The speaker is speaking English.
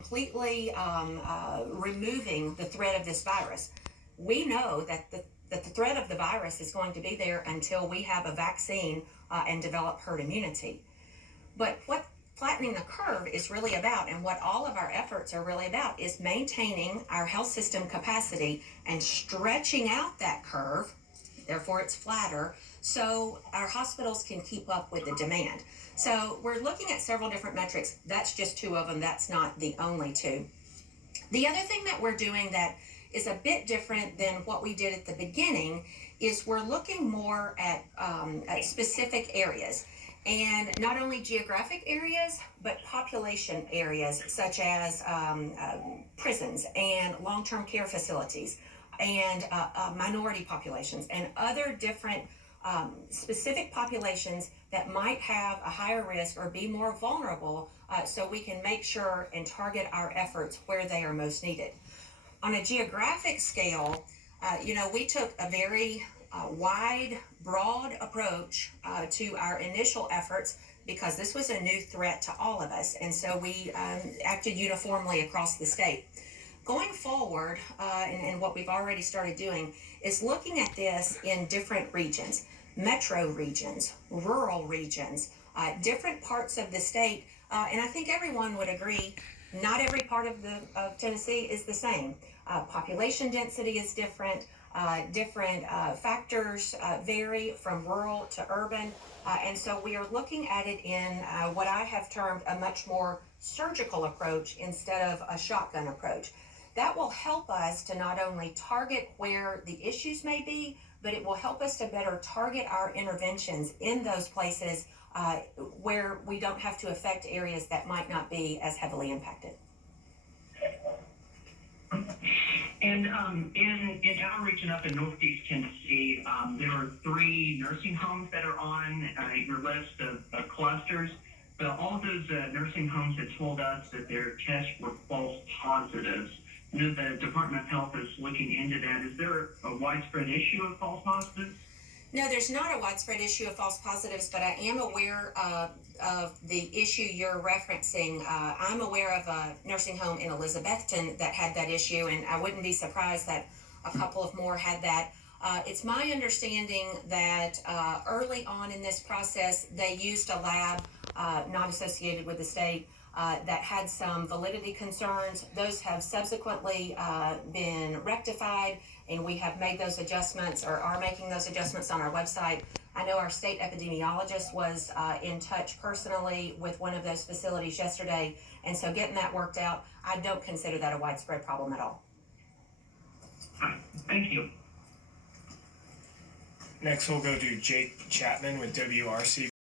completely removing the threat of this virus. We know that the threat of the virus is going to be there until we have a vaccine and develop herd immunity. But what flattening the curve is really about, and what all of our efforts are really about, is maintaining our health system capacity and stretching out that curve, therefore it's flatter, so our hospitals can keep up with the demand. So we're looking at several different metrics. That's just two of them. That's not the only two. The other thing that we're doing that is a bit different than what we did at the beginning is we're looking more at specific areas, and not only geographic areas, but population areas such as prisons and long-term care facilities and minority populations and other different specific populations that might have a higher risk or be more vulnerable, so we can make sure and target our efforts where they are most needed. On a geographic scale, we took a very wide, broad approach to our initial efforts because this was a new threat to all of us, and so we acted uniformly across the state. Going forward, and what we've already started doing, is looking at this in different regions, metro regions, rural regions, different parts of the state, and I think everyone would agree not every part of Tennessee is the same. Population density is different. Different factors vary from rural to urban, and so we are looking at it in what I have termed a much more surgical approach instead of a shotgun approach. That will help us to not only target where the issues may be, but it will help us to better target our interventions in those places where we don't have to affect areas that might not be as heavily impacted. And in our region up in Northeast Tennessee, there are 3 nursing homes that are on your list of clusters. But all of those nursing homes had told us that their tests were false positives. I know the Department of Health is looking into that. Is there a widespread issue of false positives? No, there's not a widespread issue of false positives, but I am aware of the issue you're referencing. I'm aware of a nursing home in Elizabethton that had that issue, and I wouldn't be surprised that a couple of more had that. It's my understanding that early on in this process, they used a lab not associated with the state that had some validity concerns. Those have subsequently been rectified, and we have made those adjustments or are making those adjustments on our website. I know our state epidemiologist was in touch personally with one of those facilities yesterday, and so getting that worked out, I don't consider that a widespread problem at all. Thank you. Next, we'll go to Jake Chapman with WRC.